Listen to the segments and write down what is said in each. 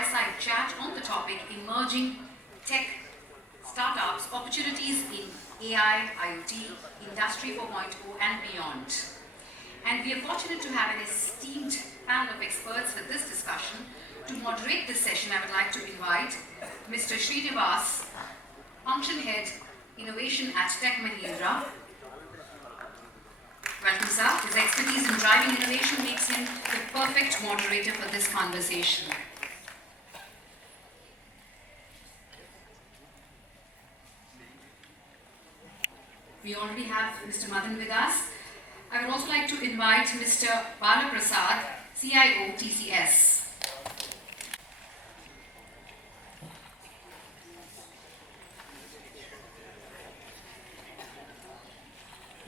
fireside chat on the topic Emerging Tech Startups, Opportunities in AI, IoT, Industry 4.0 and beyond. And we are fortunate to have an esteemed panel of experts for this discussion. To moderate this session, I would like to invite Mr. Shreenivas, Function Head, Innovation at Tech Mahindra. Welcome, sir. His expertise in driving innovation makes him the perfect moderator for this conversation. We already have Mr. Madan with us. I would also like to invite Mr. Bala Prasad, CIO, TCS.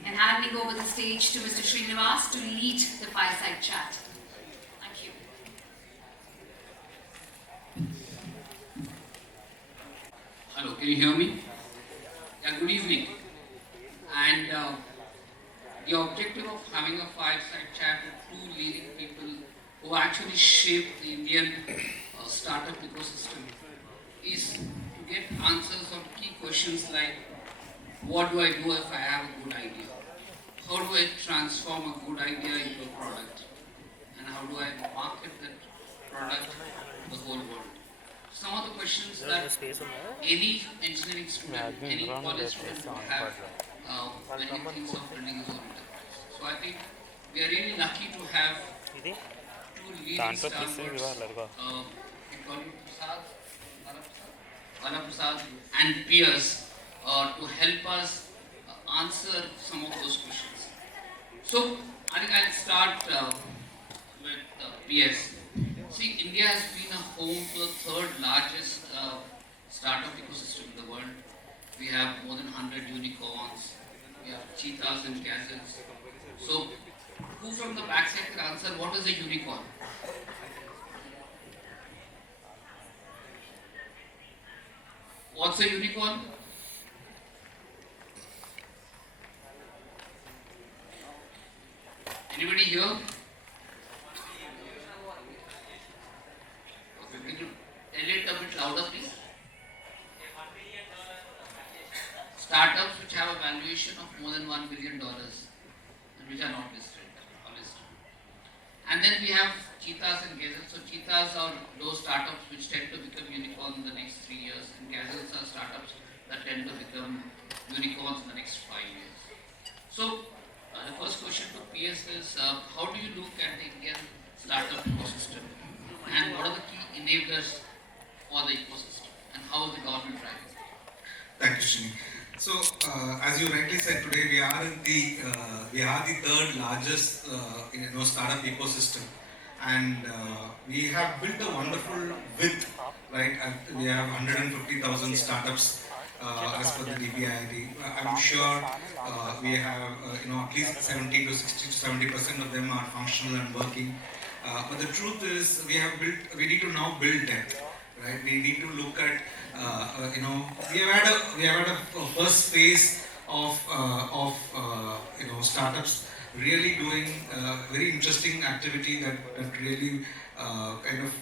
And handing over the stage to Mr. Shreenivas to lead the fireside chat. Thank you. Hello, can you hear me? Yeah, good evening. And the objective of having a fireside chat with two leading people who actually shape the Indian startup ecosystem is to get answers on key questions like, what do I do if I have a good idea? How do I transform a good idea into a product? And how do I market that product to the whole world? Some of the questions that any engineering student, any college student would have when he thinks of building his own enterprise. So I think we are really lucky to have two leading stalwarts. We call you Bala Prasad and peers to help us answer some of those questions. So I think I'll start with PS. See, India has been a home to the third largest startup ecosystem in the world. We have more than 100 unicorns. We have cheetahs and gazelles. So, who from the backside can answer what is a unicorn? What's a unicorn? Anybody here? Okay, can you tell it a bit louder, please? Startups which have a valuation of more than $1 billion and which are not listed, or listed. And then we have cheetahs and gazelles. So cheetahs are those startups which tend to become unicorns in the next 3 years, and gazelles are startups that tend to become unicorns in the next 5 years. So the first question to PS is, how do you look at the Indian startup ecosystem, and what are the key enablers for the ecosystem, and how is the government driving it? Thank you, Srini. So, as you rightly said, today we are the third largest startup ecosystem, and we have built a wonderful width, right? We have 150,000 startups as per the DPIIT. I'm sure we have at least 70 to 60 to 70% of them are functional and working. But the truth is, we need to now build depth, right? We need to look at we have had a first phase of startups really doing very interesting activity that really kind of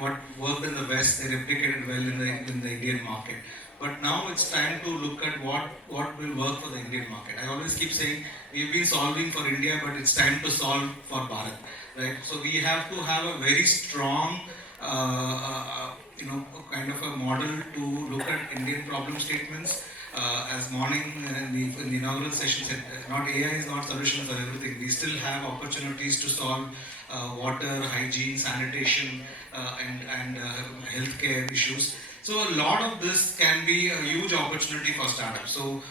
what worked in the West, they replicated well in the Indian market. But now it's time to look at what will work for the Indian market. I always keep saying we've been solving for India, but it's time to solve for Bharat, right? So we have to have a very strong kind of a model to look at Indian problem statements. As morning in the inaugural session said, not AI is not solution for everything. We still have opportunities to solve water, hygiene, sanitation, and healthcare issues. So a lot of this can be a huge opportunity for startups. So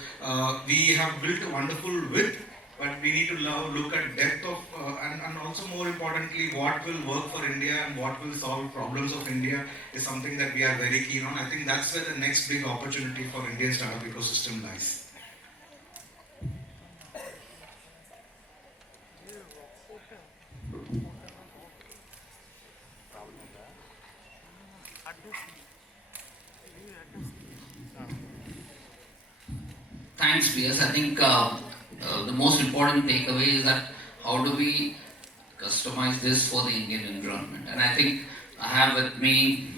we have built a wonderful width, but we need to now look at depth of, and also more importantly, what will work for India and what will solve problems of India is something that we are very keen on. I think that's where the next big opportunity for Indian startup ecosystem lies. Thanks, PS. I think the most important takeaway is that how do we customize this for the Indian environment? And I think I have with me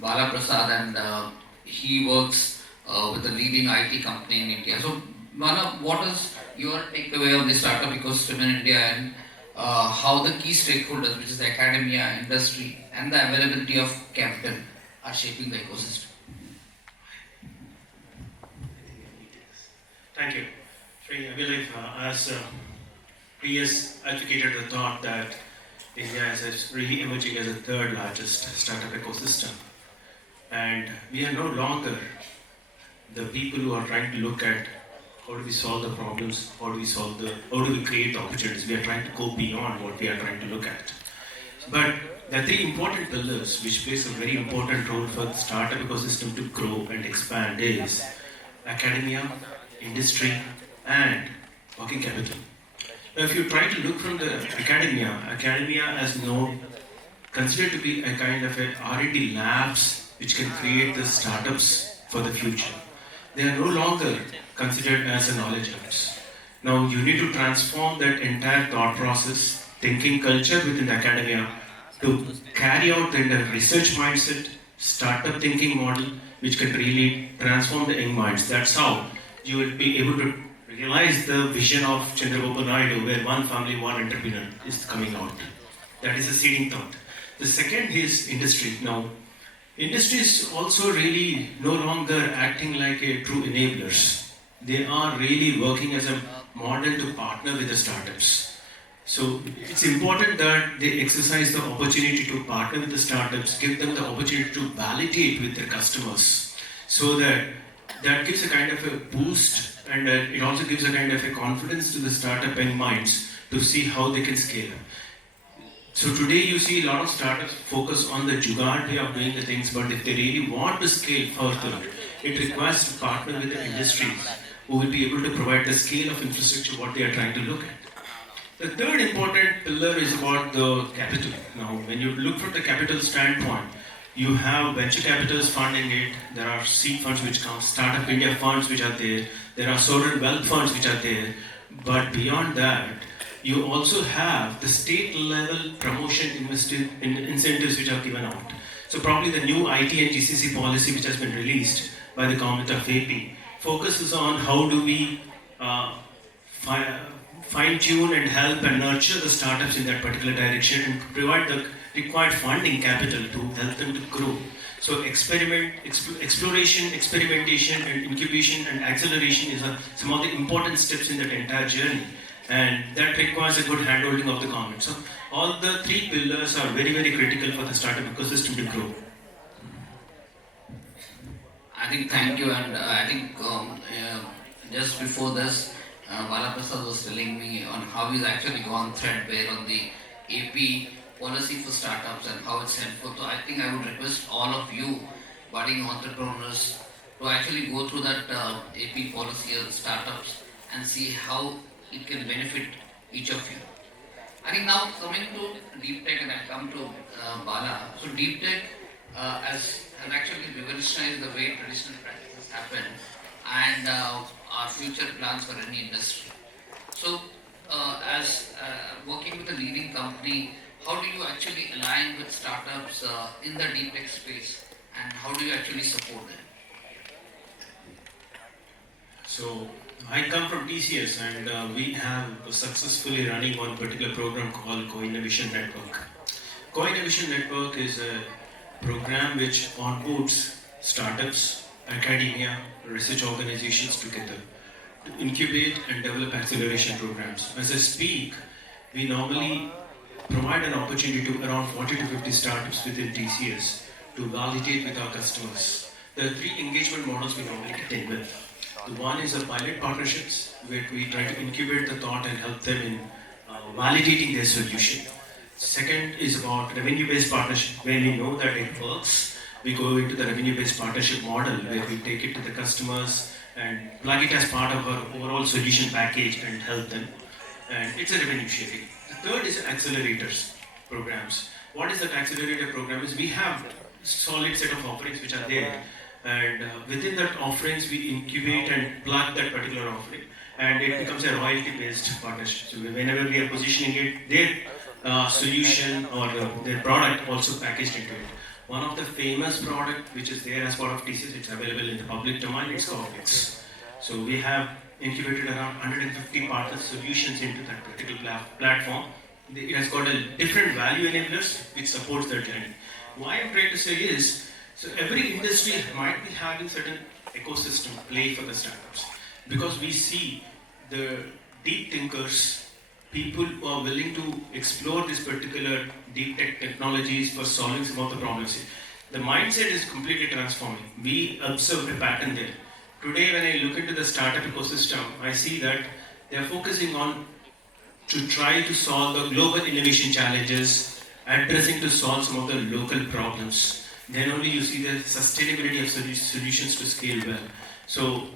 Bala Prasad, and he works with a leading IT company in India. So, Bala, what is your takeaway of the startup ecosystem in India, and how the key stakeholders, which is the academia, industry, and the availability of capital, are shaping the ecosystem? Thank you. Sri, I believe as PS advocated the thought that India is really emerging as the third largest startup ecosystem. And we are no longer the people who are trying to look at how do we solve the problems, how do we create the opportunities. We are trying to go beyond what we are trying to look at. But there are three important pillars which plays a very important role for the startup ecosystem to grow and expand is academia, industry, and working capital. Now, if you try to look from the academia is now considered to be a kind of a R&D labs which can create the startups for the future. They are no longer considered as a knowledge labs. Now you need to transform that entire thought process, thinking culture within academia to carry out the research mindset, startup thinking model, which can really transform the young minds. That's how you will be able to realize the vision of Chandrababu Naidu, where one family, one entrepreneur is coming out. That is a seeding thought. The second is industry. Now, industry is also really no longer acting like a true enablers. They are really working as a model to partner with the startups. So it's important that they exercise the opportunity to partner with the startups, give them the opportunity to validate with their customers, so that gives a kind of a boost, and it also gives a kind of a confidence to the startup young minds to see how they can scale up. So today you see a lot of startups focus on the jugaad way of doing the things, but if they really want to scale further, it requires to partner with the industries who will be able to provide the scale of infrastructure what they are trying to look at. The third important pillar is about the capital. Now, when you look from the capital standpoint, you have venture capitals funding it, there are seed funds which come, Startup India funds which are there are sovereign wealth funds which are there, but beyond that, you also have the state level promotion incentives which are given out. So probably the new IT and GCC policy which has been released by the government of AP focuses on how do we fine-tune and help and nurture the startups in that particular direction and provide the required funding capital to help them to grow. So exploration, experimentation and incubation and acceleration is some of the important steps in that entire journey. And that requires a good handholding of the government. So all the three pillars are very, very critical for the startup ecosystem to grow. I think thank you, and I think just before this, Bala Prasad was telling me on how he's actually gone threadbare on the AP policy for startups and how it's helpful. So I think I would request all of you, budding entrepreneurs, to actually go through that AP policy on startups and see how it can benefit each of you. I think now coming to Deeptech, and I'll come to Bala. So Deeptech has actually revolutionized the way traditional practices happen and our future plans for any industry. So as working with a leading company, how do you actually align with startups in the Deeptech space, and how do you actually support them? So I come from TCS, and we have successfully running one particular program called Co-Innovation Network. Co-Innovation Network is a program which onboards startups, academia, research organizations together to incubate and develop acceleration programs. As I speak, we normally provide an opportunity to around 40 to 50 startups within TCS to validate with our customers. There are three engagement models we normally get in with. The one is a pilot partnerships, where we try to incubate the thought and help them in validating their solution. Second is about revenue-based partnership, where we know that it works. We go into the revenue-based partnership model, where we take it to the customers and plug it as part of our overall solution package and help them. And it's a revenue sharing. The third is accelerators programs. What is that accelerator program? Is we have solid set of offerings which are there. And within that offerings, we incubate and plug that particular offering, and it becomes a royalty-based partnership. So whenever we are positioning it, their solution or their product also packaged into it. One of the famous product which is there as part of TCS, it's available in the public domain, it's called X. So we have incubated around 150 partner solutions into that particular platform. It has got a different value enablers which supports that journey. Why I'm trying to say is, so every industry might be having certain ecosystem play for the startups, because we see the deep thinkers, people who are willing to explore this particular deep tech technologies for solving some of the problems. The mindset is completely transforming. We observe a pattern there. Today, when I look into the startup ecosystem, I see that they are focusing on to try to solve the global innovation challenges, addressing to solve some of the local problems. Then only you see the sustainability of solutions to scale well. So,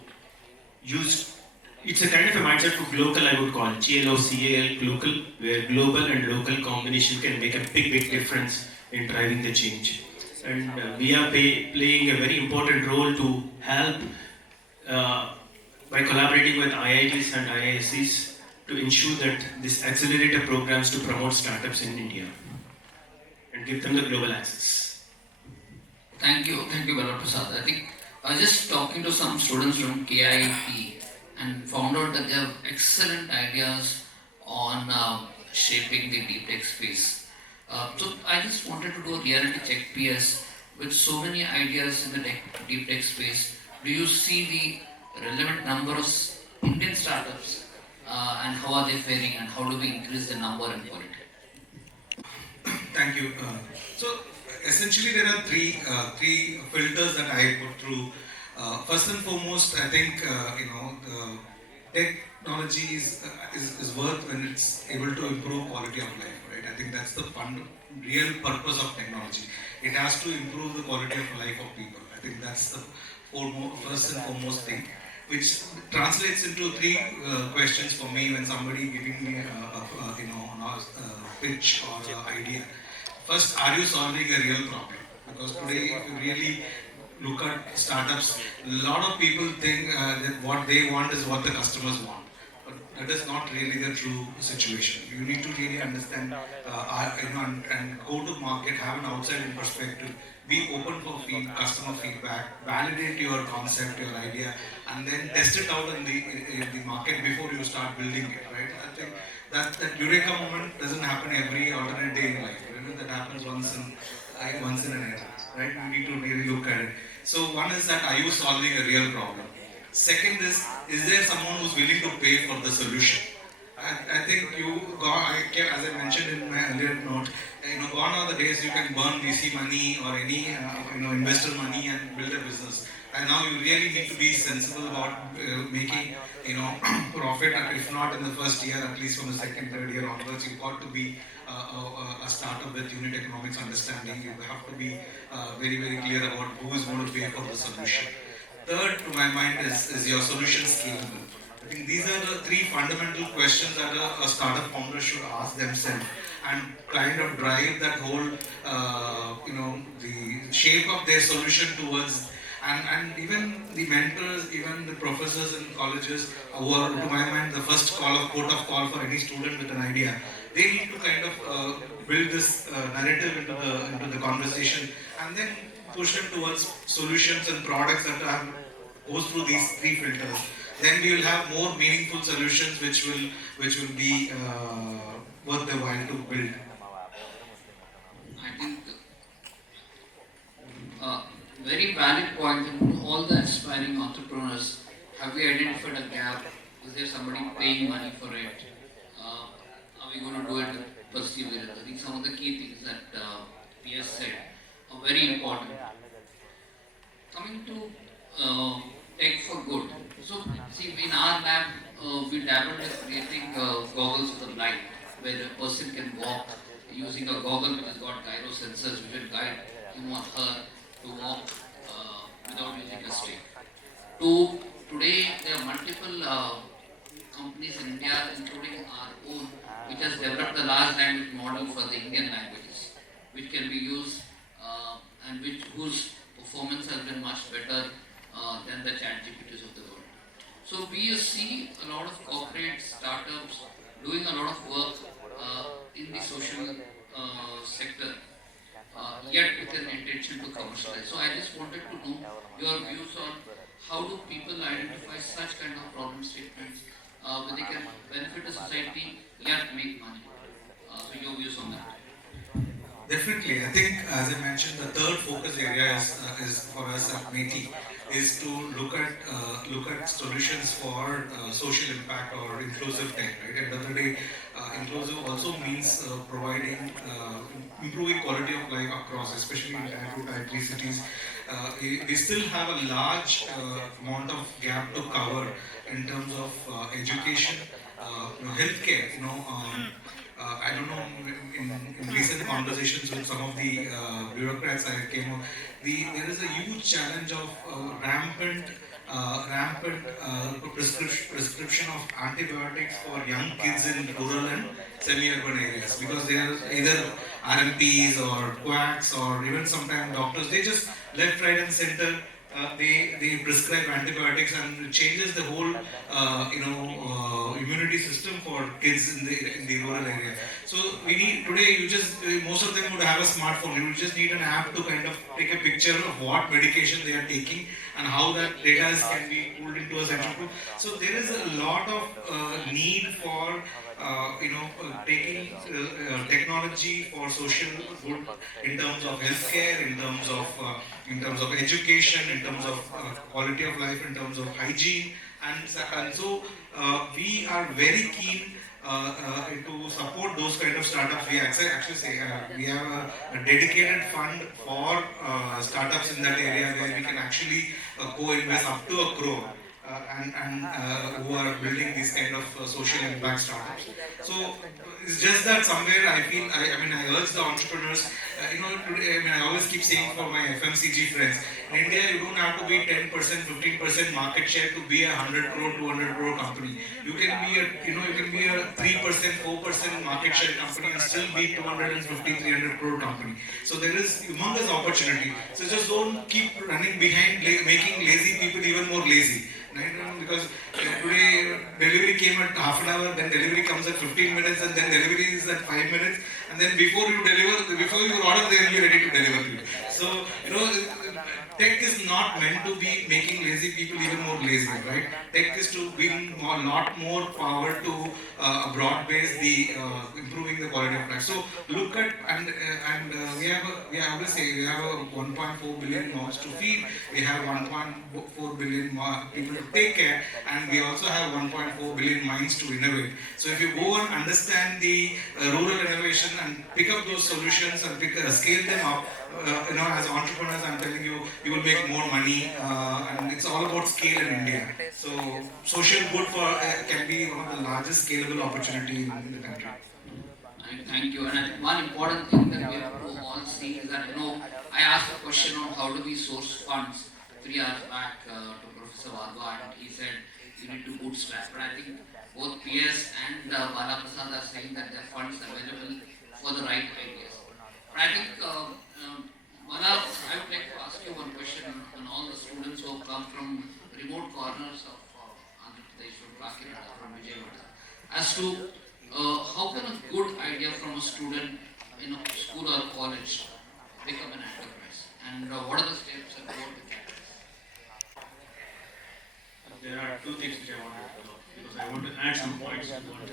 it's a kind of a mindset for global, I would call it, GLOCAL, local, where global and local combination can make a big difference in driving the change. And we are playing a very important role to help by collaborating with IITs and IIScs to ensure that this accelerator programs to promote startups in India and give them the global access. Thank you, Bala Prasad. I think I was just talking to some students from KIT and found out that they have excellent ideas on shaping the deep tech space. So I just wanted to do a reality check, PS, with so many ideas in the deep tech space. Do you see the relevant number of Indian startups and how are they faring and how do we increase the number and quality? Thank you. So essentially there are three filters that I put through. First and foremost, I think the technology is worth when it's able to improve quality of life, right? I think that's the real purpose of technology. It has to improve the quality of life of people. I think that's the first and foremost thing, which translates into three questions for me when somebody giving me a pitch or an idea. First, are you solving a real problem? Because today, if you really look at startups, a lot of people think that what they want is what the customers want. But that is not really the true situation. You need to really understand and go to market, have an outside perspective, be open for customer feedback, validate your concept, your idea, and then test it out in the market before you start building it, right? I think that eureka moment doesn't happen every alternate day in life. That happens once in an era, right? We need to really look at it. So one is that, are you solving a real problem? Second is there someone who's willing to pay for the solution? I think as I mentioned in my earlier note, gone are the days you can burn VC money or any investor money and build a business. And now you really need to be sensible about making profit, if not in the first year, at least from the second, third year onwards. You've got to be a startup with unit economics understanding. You have to be very clear about who is going to pay for the solution. Third, to my mind, is your solution scalable? I think these are the three fundamental questions that a startup founder should ask themselves and kind of drive that whole, the shape of their solution towards. And even the mentors, even the professors in colleges, who are, to my mind, the first quote of call for any student with an idea, they need to kind of build this narrative into the conversation and then push them towards solutions and products that goes through these three filters. Then we will have more meaningful solutions which will be worth the while to build. I think very valid point. In all the aspiring entrepreneurs, have we identified a gap? Is there somebody paying money for it? Are we going to do it with perseverance? I think some of the key things that PS said are very important. Coming to tech for good. So, see, in our lab, we dabbled with creating goggles for the blind, where a person can walk using a goggle which has got gyro sensors which will guide him or her to walk without using a stick. Today, there are multiple companies in India, including our own, which has developed a large language model for the Indian languages, which can be used and whose performance has been much better than the ChatGPTs of the world. So we see a lot of corporate startups doing a lot of work in the social sector, yet with an intention to commercialize. So I just wanted to know your views on how do people identify such kind of problem statements where they can benefit the society yet make money. So your views on that. Definitely, I think as I mentioned, the third focus area is for us at MeitY is to look at solutions for social impact or inclusive tech. Right, end of the day, inclusive also means improving quality of life across, especially in tier 2, tier 3 cities. We still have a large amount of gap to cover in terms of education, healthcare. I don't know, in recent conversations with some of the bureaucrats I came up, there is a huge challenge of rampant prescription of antibiotics for young kids in rural and semi-urban areas, because they are either RMPs or quacks or even sometimes doctors. They just left, right, and center. They prescribe antibiotics, and it changes the whole immunity system for kids in the rural area. So we need today. You just most of them would have a smartphone. You just need an app to kind of take a picture of what medication they are taking and how that data can be pulled into a central group. So there is a lot of need for taking technology for social good in terms of healthcare, in terms of education, in terms of quality of life, in terms of hygiene, and so we are very keen to support those kind of startups. We actually say we have a dedicated fund for startups in that area where we can actually co-invest up to 1 crore. Who are building these kind of social impact startups. So it's just that somewhere I feel, I urge the entrepreneurs, today, I always keep saying for my FMCG friends, in India you don't have to be 10%, 15% market share to be a 100 crore, 200 crore company. You can be a 3%, 4% market share company and still be 250, 300 crore company. So there is humongous opportunity. So just don't keep running behind, making lazy people even more lazy. Right? Because today delivery came at half an hour, then delivery comes at 15 minutes, and then delivery is at 5 minutes, and then before you order, they will be ready to deliver to you. So tech is not meant to be making lazy people even more lazy, right? Tech is to bring a lot more power to broad base the improving the quality of life. So look at we always say we have a 1.4 billion mouths to feed. We have 1.4 billion people to take care, and we also have 1.4 billion minds to innovate. So if you go and understand the rural innovation and pick up those solutions and scale them up, as entrepreneurs, I'm telling you, you will make more money, and it's all about scale in India. So social good can be one of the largest scalable opportunity in the country. Thank you. And I think one important thing that we have to all see is that, I asked a question on how do we source funds 3 hours back to Professor Varga, and he said you need to bootstrap. But I think both PS and Bala Prasad are saying that there are funds available for the right ideas. But I think, Bala, I would like to ask you one question on all the students who have come from remote corners of Andhra Pradesh, from Kakinada, from Vijayawada, as to how can a good idea from a student in a school or college become an enterprise, and what are the steps and what the catalyst? There are two things which I want to follow, because I want to add some points to what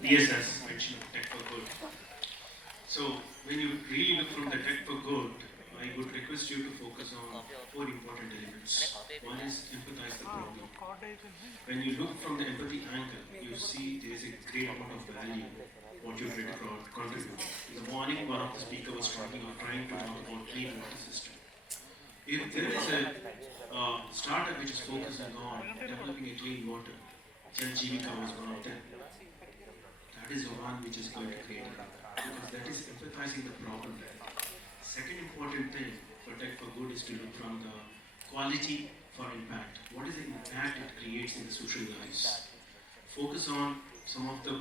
PS has mentioned, tech for good. So when you really look from the tech for good, I would request you to focus on 4 important elements. One is empathize the problem. When you look from the empathy angle, you see there is a great amount of value what you try to contribute. In the morning, one of the speakers was trying to talk about clean water system. If there is a startup which is focusing on developing a clean water, Chetlapalli was one of them. That is the one which is going to create it, because that is empathizing the problem. Second important thing for tech for good is to look from the quality for impact. What is the impact it creates in the social lives? Focus on some of the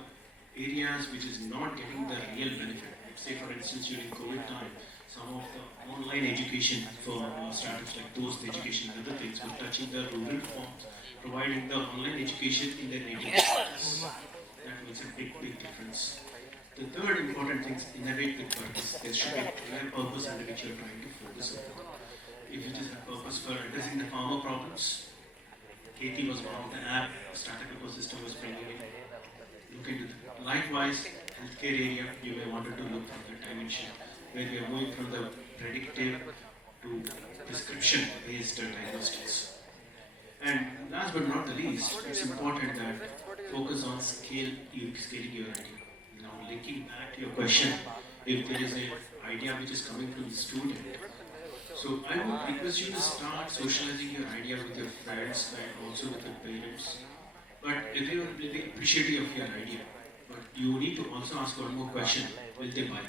areas which is not getting the real benefit. Say for instance during COVID time, some of the online education for startups like those education and other things were touching the rural forms, providing the online education in their native languages. That makes a big difference. The third important thing is innovate with purpose. There should be a clear purpose under which you are trying to focus on. If you just have purpose for addressing the farmer problems, KT was one of the app startup ecosystem was bringing in. Look into that. Likewise, healthcare area, you may want to look at the dimension where we are moving from the predictive to prescription-based diagnostics. And last but not the least, it's important that focus on scaling your idea. Now, linking back to your question, if there is an idea which is coming from the student, so I would request you to start socializing your idea with your friends and also with your parents. But everyone will be appreciative of your idea. But you need to also ask one more question: will they buy?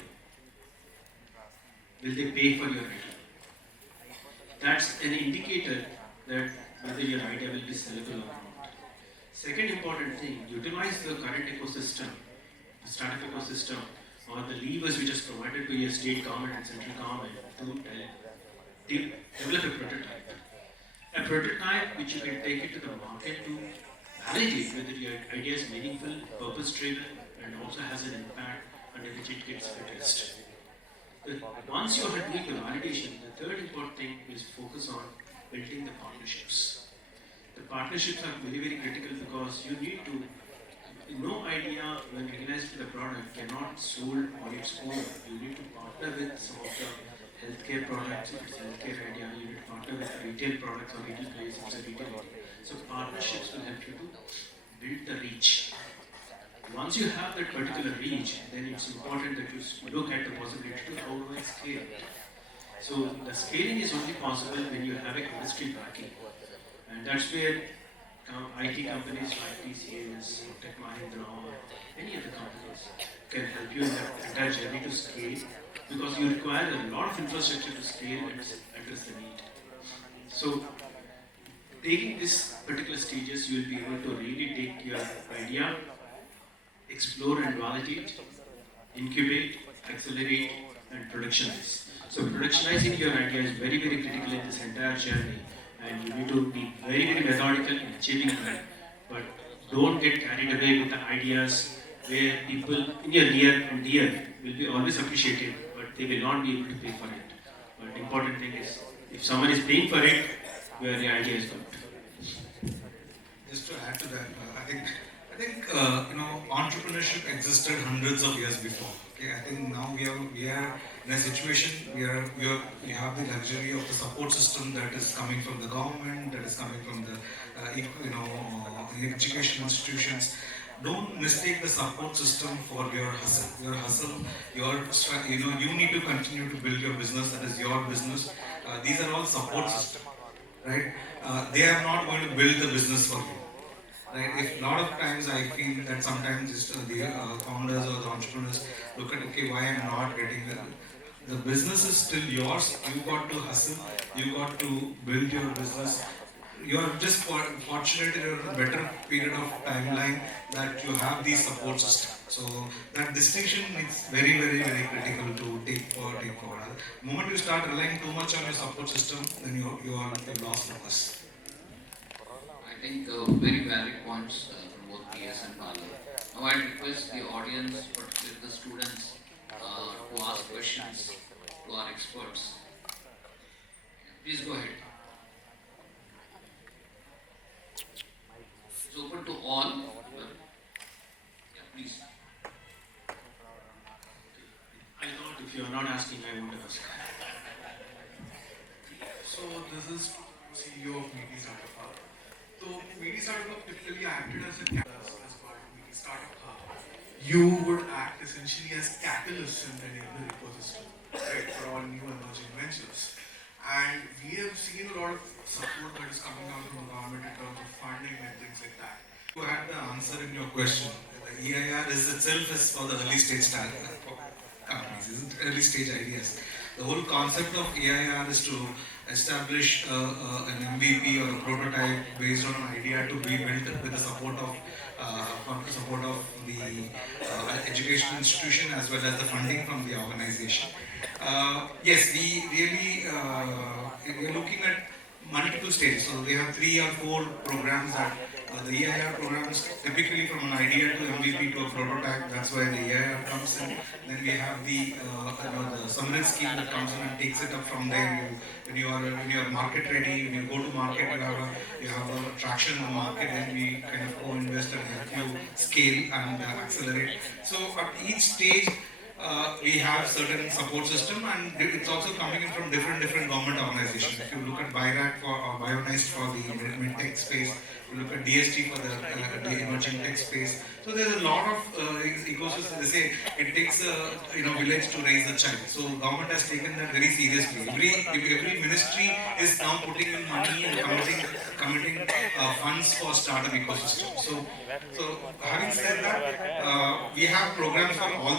Will they pay for your idea? That's an indicator that whether your idea will be sellable or not. Second important thing, utilize the current ecosystem, the startup ecosystem, or the levers which is provided to your state government and central government to develop a prototype. A prototype which you can take it to the market to validate whether your idea is meaningful, purpose-driven, and also has an impact under which it gets addressed. Once you are doing the validation, the third important thing is focus on building the partnerships. The partnerships are very, very critical because you need to, no idea when realized to the product cannot be sold on its own. You need to partner with some of the healthcare products, if it's healthcare idea, you need to partner with retail products or retail place, it's a retail idea. So partnerships will help you to build the reach. Once you have that particular reach, then it's important that you look at the possibility to how do I scale. So the scaling is only possible when you have a industry backing. And that's where IT companies like TCS, Tech Mahindra, or any other companies can help you in that entire journey to scale, because you require a lot of infrastructure to scale and address the need. So taking these particular stages, you will be able to really take your idea, explore and validate, incubate, accelerate, and productionize. So productionizing your idea is very, very critical in this entire journey, and you need to be very, very methodical in achieving that. But don't get carried away with the ideas where people in your near and dear will be always appreciative, but they will not be able to pay for it. But the important thing is, if someone is paying for it, where the idea is good. Just to add to that, I think entrepreneurship existed hundreds of years before. Okay, I think now we are in a situation where we have the luxury of the support system that is coming from the government, that is coming from the education institutions. Don't mistake the support system for your hustle. Your hustle, you need to continue to build your business. That is your business. These are all support systems, right? They are not going to build the business for you. Right? If a lot of times I feel that sometimes the founders or the entrepreneurs look at, okay, why I'm not getting the business is still yours. You got to hustle. You got to build your business. You are just fortunate in a better period of timeline that you have these support systems. So that distinction is very, very, very critical to take forward. The moment you start relying too much on your support system, then you've lost focus. I think very valid points from both PS and Bala. Now I request the audience, particularly the students, to ask questions to our experts. Please go ahead. It's open to all. Yeah, please. I thought if you are not asking, I won't ask. So this is CEO of MeitY-Startup. So MeitY-Startup typically acted as a catalyst as part of MeitY-Startup. You would act essentially as catalysts in the enabler ecosystem, right, for all new emerging ventures. And we have seen a lot of support that is coming out from the government in terms of funding and things like that. You had the answer in your question. The EIR is itself is for the early stage companies, isn't it? Early stage ideas. The whole concept of EIR is to establish an MVP or a prototype based on an idea to be built with the support of the education institution as well as the funding from the organization. Yes, we really we are looking at multiple stages. So they have 3 or 4 programs that the EIR programs typically from an idea to MVP to a prototype. That's where the EIR comes in. Then we have the the Samrit scheme that comes in and takes it up from there. When you are market ready, when you go to market, you have a traction in the market. Then we kind of co-invest and help you scale and accelerate. So at each stage, we have certain support system, and it's also coming in from different government organizations. If you look at BIRAC for or BioNICE for the mid-tech space, you look at DST for the emerging tech space. So there's a lot of ecosystem. They say it takes a village to raise a child. So government has taken that very seriously. Every ministry is now putting in money and committing funds for startup ecosystem. So having said that, we have programs for all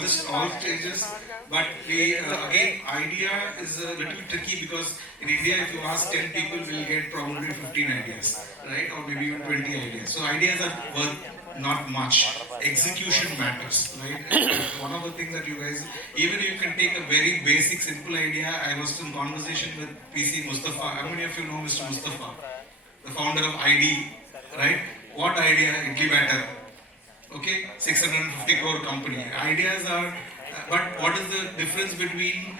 stages, but we again idea is a little tricky because in India if you ask 10 people we'll get probably 15 ideas, right, or maybe even 20 ideas. So ideas are worth not much. Execution matters, right? One of the things that you guys, even you can take a very basic simple idea. I was in conversation with PC Mustafa. How many of you know Mr. Mustafa, the founder of ID, right? What idea? Idli batter. Okay, 650 crore company. Ideas are, but what is the difference between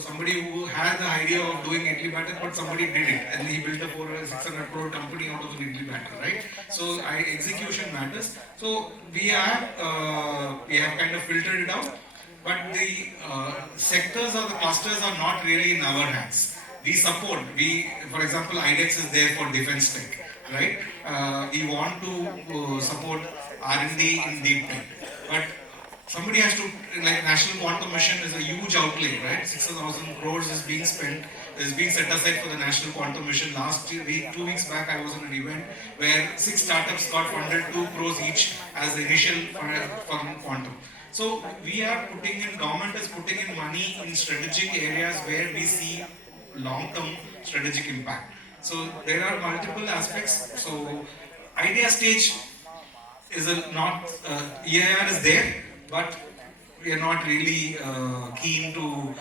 somebody who had the idea of doing idli batter, but somebody did it and he built a 600 crore company out of an idli batter, right? So execution matters. So we have kind of filtered it out, but the sectors or the clusters are not really in our hands. We support. For example, IDEX is there for defense tech. Right? We want to support R&D in Deeptech, but somebody has to, like National Quantum Mission is a huge outlay, right? 6,000 crores is being set aside for the National Quantum Mission. Last year, 2 weeks back, I was in an event where 6 startups got funded 2 crores each as the initial for quantum. So government is putting in money in strategic areas where we see long-term strategic impact. So there are multiple aspects. So idea stage is not EIR is there, but we are not really keen to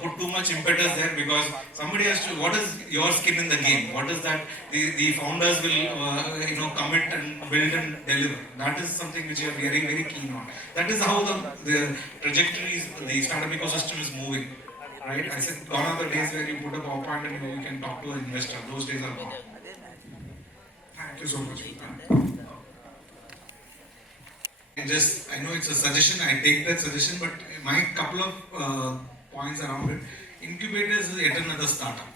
put too much impetus there because somebody has to. What is your skin in the game? What is that? The founders will commit and build and deliver. That is something which we are very very keen on. That is how the trajectories, the startup ecosystem is moving. Right? I said, gone are the days where you put a PowerPoint and you can talk to an investor. Those days are gone. Thank you so much. I know it's a suggestion, I take that suggestion, but my couple of points around it. Incubators is yet another startup,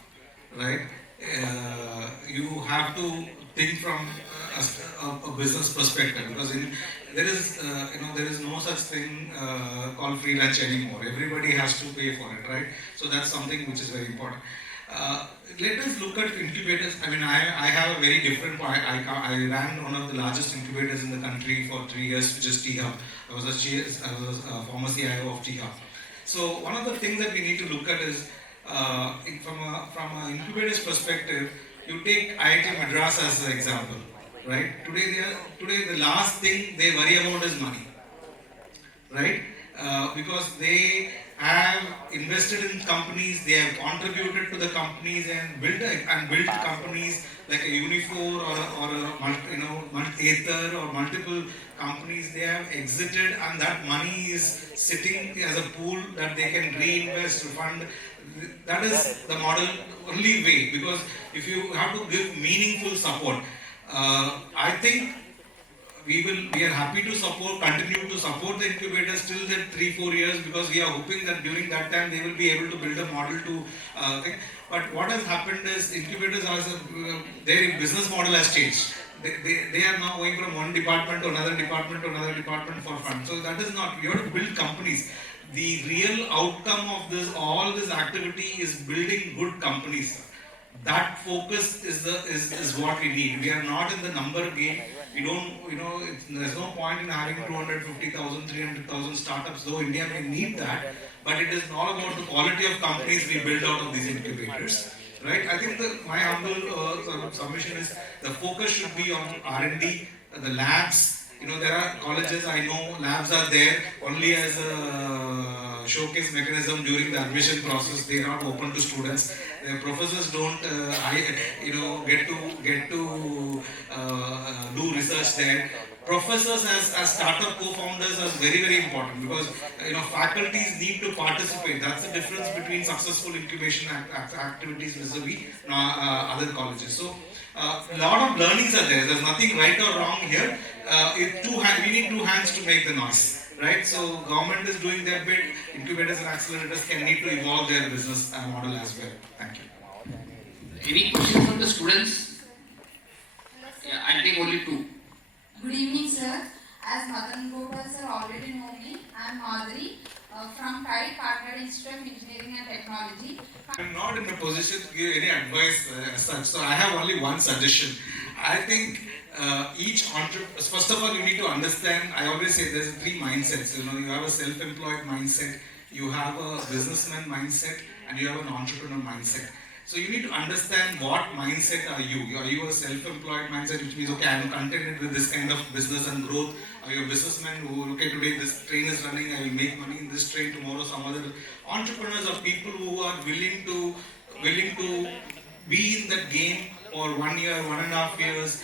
right? You have to think from a business perspective because there is no such thing called free lunch anymore. Everybody has to pay for it, right? So that's something which is very important. Let us look at incubators. I mean, I have a very different point. I ran one of the largest incubators in the country for 3 years, which is T-Hub. I was a former CIO of T-Hub. So one of the things that we need to look at is from an incubator's perspective. You take IIT Madras as an example, right? Today the last thing they worry about is money, right? Because they have invested in companies, they have contributed to the companies and built companies like a Unifor or a Aether or multiple companies. They have exited, and that money is sitting as a pool that they can reinvest, fund. That is the model only way, because if you have to give meaningful support, I think we are happy to continue to support the incubators till the 3-4 years, because we are hoping that during that time they will be able to build a model to think. But what has happened is incubators their business model has changed. They are now going from one department to another department for fund. So that is not, you have to build companies. The real outcome of all this activity is building good companies. That focus is what we need. We are not in the number game. We don't, there's no point in having 250,000, 300,000 startups, though India may need that, but it is all about the quality of companies we build out of these incubators. Right? I think my humble submission is the focus should be on R&D, the labs. There are colleges, I know labs are there only as a showcase mechanism during the admission process. They are not open to students. The professors don't, get to do research there. Professors as startup co-founders are very important because faculties need to participate. That's the difference between successful incubation activities vis-a-vis other colleges. So a lot of learnings are there. There's nothing right or wrong here. We need two hands to make the noise, right? So government is doing their bit. Incubators and accelerators can need to evolve their business model as well. Thank you. Any questions from the students? Yeah, I'll take only two. Good evening, sir. As Madanagopal sir already know me, I am Madhuri from Tata Partnered Institute of Engineering and Technology. I'm not in a position to give any advice as such, so I have only one suggestion. I think each entrepreneur, first of all, you need to understand. I always say there's three mindsets. You have a self-employed mindset, you have a businessman mindset, and you have an entrepreneur mindset. So you need to understand what mindset are you. Are you a self-employed mindset, which means, okay, I'm contented with this kind of business and growth? Are you a businessman who, okay, today this train is running, I will make money in this train, tomorrow some other. Entrepreneurs are people who are willing to be in that game for 1 year, 1.5 years,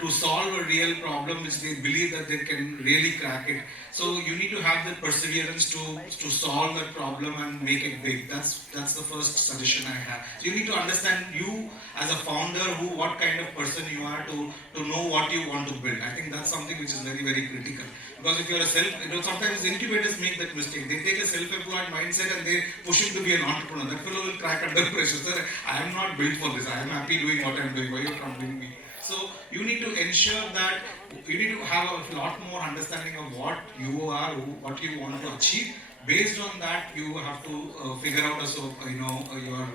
to solve a real problem which they believe that they can really crack it. So you need to have the perseverance to solve that problem and make it big. That's the first suggestion I have. So you need to understand you as a founder, what kind of person you are to know what you want to build. I think that's something which is very critical. Because if you're sometimes incubators make that mistake. They take a self-employed mindset and they push him to be an entrepreneur. That fellow will crack under pressure. Sir, I am not built for this. I am happy doing what I'm doing. Why are you troubling me? So you need to ensure that you need to have a lot more understanding of what you are, what you want to achieve. Based on that, you have to figure out your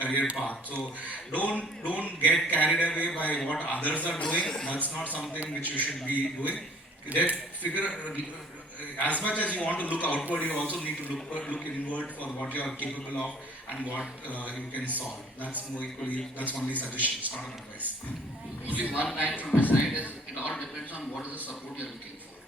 career path. So don't get carried away by what others are doing. That's not something which you should be doing. As much as you want to look outward, you also need to look inward for what you are capable of and what you can solve. That's only suggestion. It's not an advice. Only one line from my side is it all depends on what is the support you're looking for.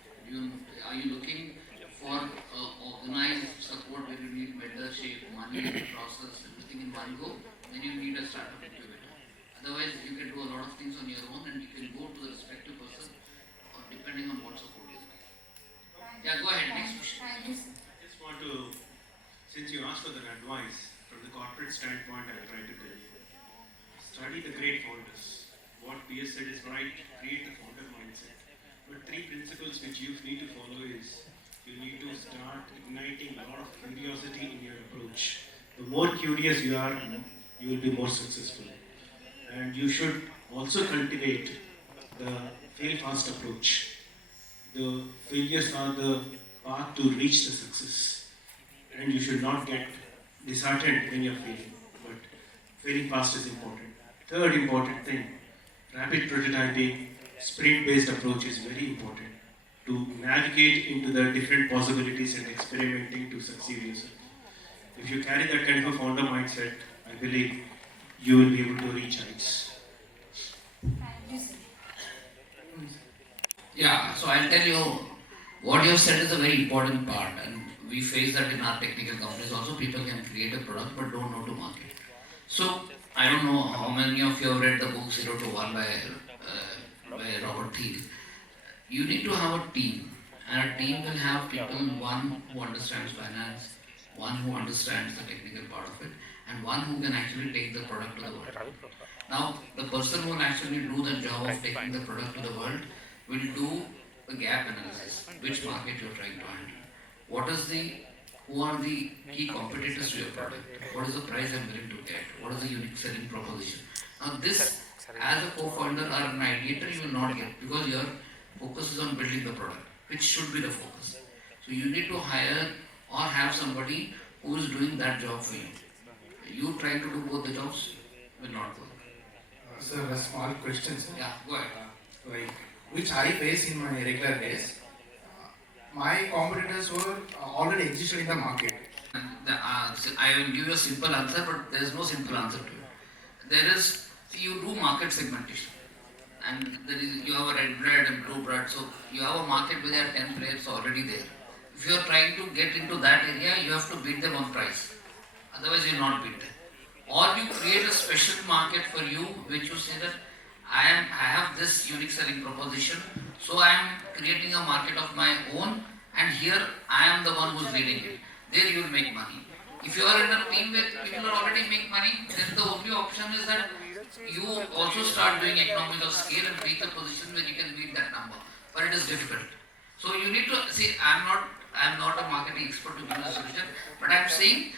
Are you looking for organized support where you need mentorship, money, process, everything in one go? Then you need a startup incubator. Otherwise, you can do a lot of things on your own and you can go to the respective person or depending on what support you're looking for. Yeah, go ahead. Next question. Thank you, sir. I just want to, since you asked for that advice, from the corporate standpoint, I'll try to tell you. Study the great founders. What PS said is right, create the founder mindset. But three principles which you need to follow is, you need to start igniting a lot of curiosity in your approach. The more curious you are, you will be more successful. And you should also cultivate the fail fast approach. The failures are the path to reach the success. And you should not get disheartened when you're failing. But failing fast is important. Third important thing, rapid prototyping, sprint-based approach is very important to navigate into the different possibilities and experimenting to succeed yourself. If you carry that kind of a founder mindset, I believe you will be able to reach heights. Thank you, sir. Yeah, so I'll tell you what you have said is a very important part, and we face that in our technical companies also. People can create a product but don't know to market. So I don't know how many of you have read the book 0 to 1 by Robert Thiel. You need to have a team, and a team will have people, one who understands finance, one who understands the technical part of it, and one who can actually take the product to the world. Now, the person who will actually do the job of taking the product to the world will do the gap analysis, which market you're trying to handle. Who are the key competitors to your product? What is the price I'm willing to get? What is the unique selling proposition? Now this, as a co-founder or an ideator, you will not get, because your focus is on building the product, which should be the focus. So you need to hire or have somebody who is doing that job for you. You trying to do both the jobs will not work. Sir, a small question, sir. Yeah, go ahead. Which I face in my regular days. My competitors were already existed in the market. I will give you a simple answer, but there is no simple answer to it. You do market segmentation, and you have a red bread and blue bread, so you have a market where there are 10 players already there. if you are trying to get into that area, you have to beat them on price. Otherwise, you will not beat them. Or you create a special market for you, which you say that I have this unique selling proposition, so I am creating a market of my own, and here I am the one who is leading it. There you will make money. If you are in a team where people are already making money, then the only option is that you also start doing economies of scale and reach a position where you can beat that number. But it is difficult. So you need to see. I am not a marketing expert to give you a solution, but I am saying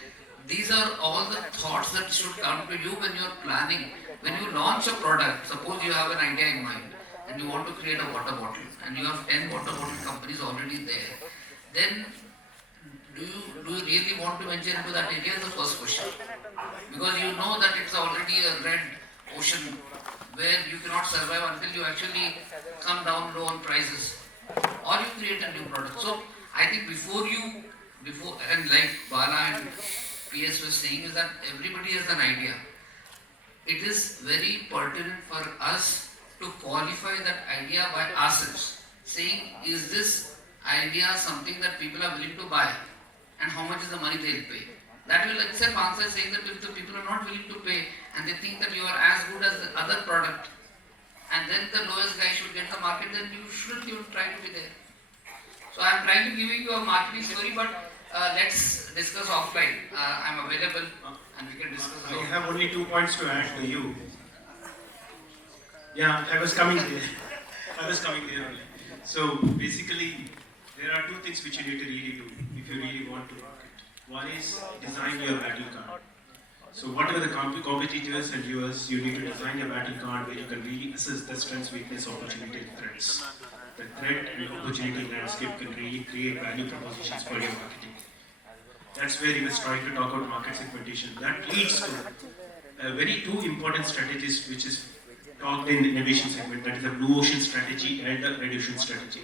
these are all the thoughts that should come to you when you are planning. When you launch a product, suppose you have an idea in mind and you want to create a water bottle and you have 10 water bottle companies already there, then do you really want to venture into that area is the first question. Because you know that it's already a red ocean where you cannot survive until you actually come down low on prices or you create a new product. So I think before and like Bala and PS was saying is that everybody has an idea. It is very pertinent for us to qualify that idea by ourselves, saying is this idea something that people are willing to buy and how much is the money they'll pay. That will accept answer saying that if the people are not willing to pay and they think that you are as good as the other product and then the lowest guy should get the market, then you shouldn't even try to be there. So I am trying to give you a marketing story, but let's discuss offline. I am available and we can discuss. I have only 2 points to add to you. Yeah, I was coming there. Only. So basically, there are 2 things which you need to really do if you really want to market. One is design your battle card. So whatever the competitors and yours, you need to design your battle card where you can really assess the strengths, weakness, opportunity, and threats. The threat and opportunity landscape can really create value propositions for your marketing. That's where he was trying to talk about market segmentation. That leads to a very 2 important strategies which is talked in innovation segment, that is the blue ocean strategy and the red ocean strategy.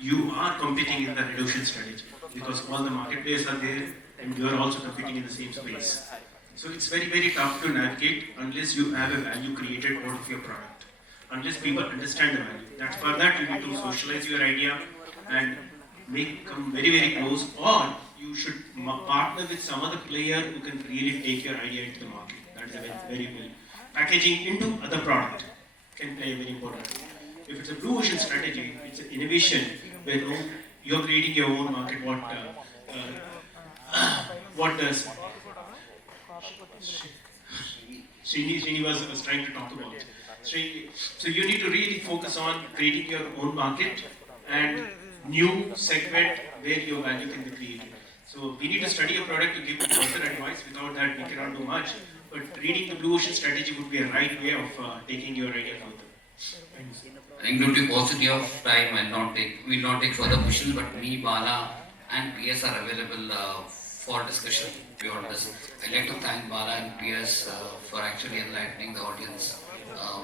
You are competing in the red ocean strategy because all the market players are there and you are also competing in the same space. So it's very, very tough to navigate unless you have a value created out of your product. Unless people understand the value. For that you need to socialize your idea and come very, very close, or you should partner with some other player who can really take your idea into the market. That is a very well. Packaging into other product can play a very important role. If it's a blue ocean strategy, it's an innovation where you're creating your own market. What does Shreenivas was trying to talk about? So you need to really focus on creating your own market and new segment where your value can be created. So we need to study a product to give further advice. Without that, we cannot do much. But reading the blue ocean strategy would be a right way of taking your idea further. Thanks. I think due to paucity of time, will not take further questions, but me, Bala and PS are available for discussion beyond this. I'd like to thank Bala and PS for actually enlightening the audience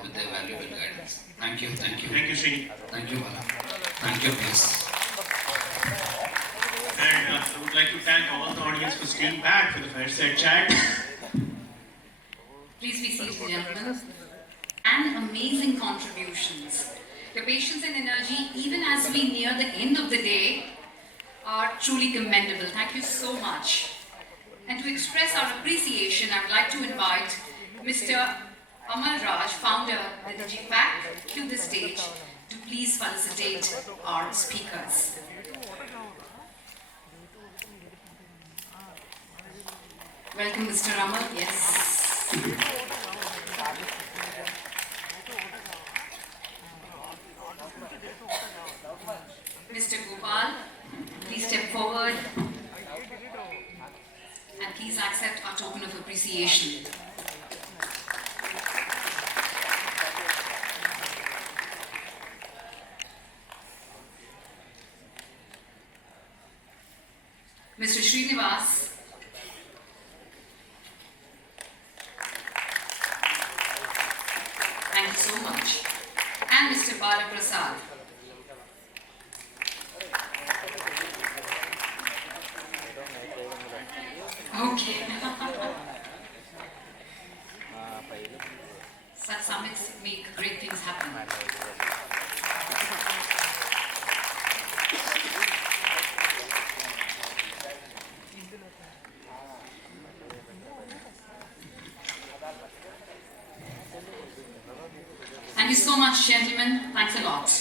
with their valuable guidance. Thank you. Thank you, Srini. Thank you, Bala. Thank you, PS. And I would like to thank all the audience for staying back for the Fireside chat. Please be seated, gentlemen. And amazing contributions. Your patience and energy, even as we near the end of the day, are truly commendable. Thank you so much. And to express our appreciation, I would like to invite Mr. Amal Raj, founder of the Deeptech, to the stage to please felicitate our speakers. Welcome, Mr. Amal. Yes. Mr. Gopal, please step forward and please accept our token of appreciation. Mr. Shreenivas, thank you so much. And Mr. Bala Prasad. Okay. Such summits make great things happen. Thank you so much, gentlemen. Thanks a lot.